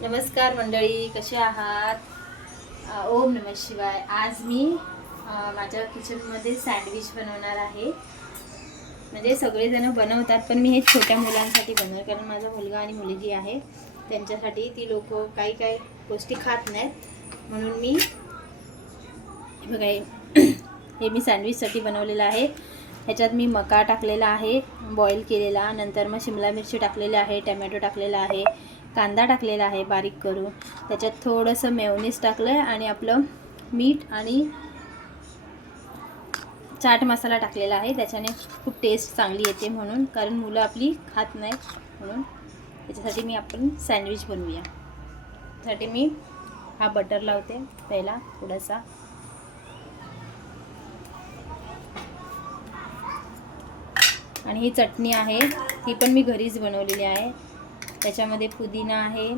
नमस्कार मंडळी, कसे आहात? ओम नमः शिवाय. आज मी माझ्या किचनमध्ये सँडविच बनवणार आहे. म्हणजे सगळेजण बनवतात, पण मी हे छोट्या मुलांसाठी बनवणार, कारण माझा मुलगा आणि मुलगी आहे. त्यांच्यासाठी ती लोक काही काही गोष्टी खात नाहीत, म्हणून मी बघा हे मी सँडविचसाठी बनवलेलं आहे. ह्याच्यात मी मका टाकलेला आहे बॉईल केलेला, नंतर मग शिमला मिरची टाकलेली आहे, टमॅटो टाकलेला आहे, कांदा टाकलेला आहे बारीक करून, त्याच्यात थोडंसं मेयोनीज टाकलं आहे आणि आपलं मीठ आणि चाट मसाला टाकलेला आहे. त्याच्याने खूप टेस्ट चांगली येते, म्हणून कारण मुलं आपली खात नाहीत, म्हणून त्याच्यासाठी आपण सँडविच बनवूया. त्यासाठी मी हा बटर लावते पहिला थोडासा, आणि ही चटणी आहे ती पण मी घरीच बनवलेली आहे. त्याच्यामध्ये पुदिना आहे,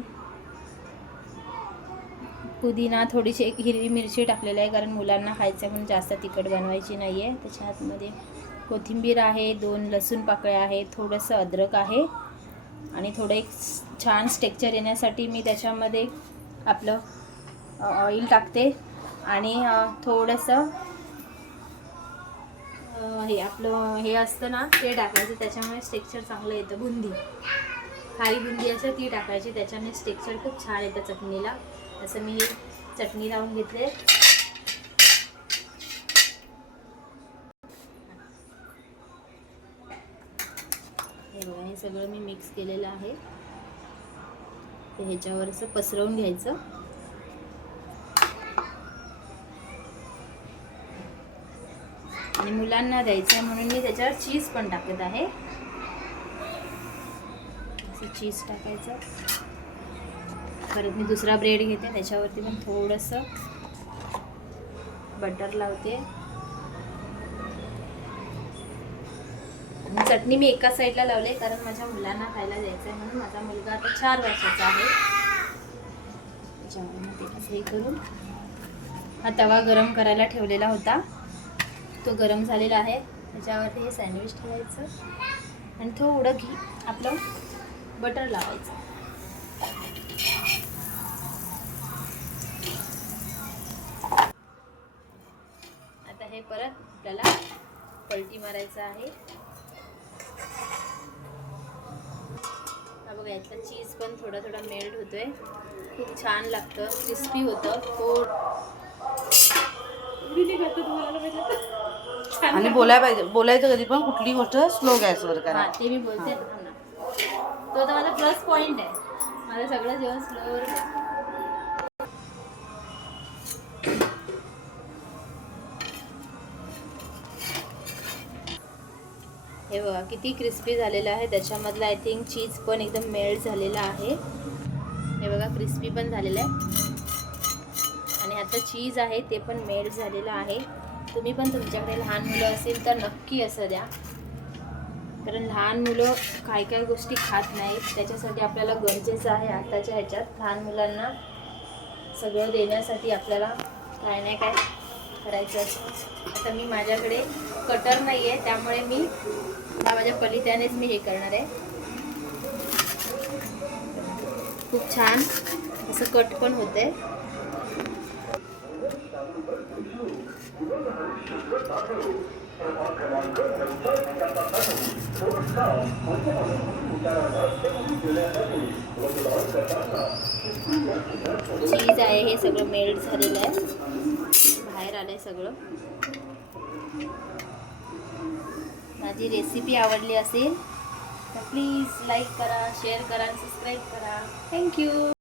पुदिना, थोडीशी एक हिरवी मिरची टाकलेली आहे, कारण मुलांना खायचं म्हणून जास्त तिखट बनवायची नाही आहे. त्याच्यामध्ये कोथिंबीर आहे, 2 लसूण पाकळ्या आहेत, थोडंसं अद्रक आहे, आणि थोडं एक छान टेक्स्चर येण्यासाठी मी त्याच्यामध्ये आपलं ऑइल टाकते, आणि थोडंसं हे आपलं हे असतं ना ते टाकायचं, त्याच्यामुळे टेक्स्चर चांगलं येतं. बुंदी, खारी बुंदी असं ती टाकायची, त्याच्याने टेक्स्चर खूप छान येतं चटणीला. असं मी ही चटणी लावून घेतले. हे बघा, हे सगळं मी मिक्स केलेलं आहे. ते ह्याच्यावर असं पसरवून घ्यायचं, आणि मुलांना द्यायचं म्हणून मी त्याच्यावर चीज पण टाकत आहे. असं चीज टाकायचं. परत मी दुसरा ब्रेड घेते, त्याच्यावरती पण थोडंसं बटर लावते. चटणी मी एका साईडला लावले, कारण माझ्या मुलांना खायला द्यायचं आहे, म्हणून. माझा मुलगा आता 4 वर्षाचा आहे. त्याच्यामध्ये असं हे करून हा तवा गरम करायला ठेवलेला होता, तो गरम झालेला आहे. त्याच्यावरती हे सँडविच ठेवायचं, आणि थोडं घी आपलं बटर लावायचं. आता हे परत आपल्याला पलटी मारायचं आहे. हा बघा, यातला चीज पण थोडा थोडा मेल्ट होतोय, खूप छान लागतं, क्रिस्पी होतं. आणि बोलायचं कधी पण कुठली गोष्ट स्लो गॅसवर करा. हां, ते मी बोलते ना, तो तर माझा प्लस पॉईंट आहे. माझं सगळं जेवण स्लोवर. हे बघा किती क्रिस्पी झालेलं आहे. त्याच्यामधलं आय थिंक चीज पण एकदम मेल्ट झालेला आहे. हे बघा, क्रिस्पी पण झालेलं आहे, आणि आता चीज आहे ते पण मेल्ट झालेलं आहे. तुम्ही पण तुमच्याकडे लहान मुलं असेल तर नक्की असं द्या, कारण लहान मुलं काय काय गोष्टी खात नाहीत. त्याच्यासाठी आपल्याला गरजेचं आहे आताच्या ह्याच्यात लहान मुलांना सगळं देण्यासाठी आपल्याला काय नाही काय करायचं असतं. आता मी माझ्याकडे कटर नाही आहे, त्यामुळे मी माझ्या पलित्यानेच मी हे करणार आहे. खूप छान असं कट पण होतंय. चीज आहे हे सगळं मेल्ट झालेलं आहे, बाहेर आलंय सगळं. माझी रेसिपी आवडली असेल तर प्लीज लाईक करा, शेअर करा आणि सबस्क्राईब करा. थँक्यू.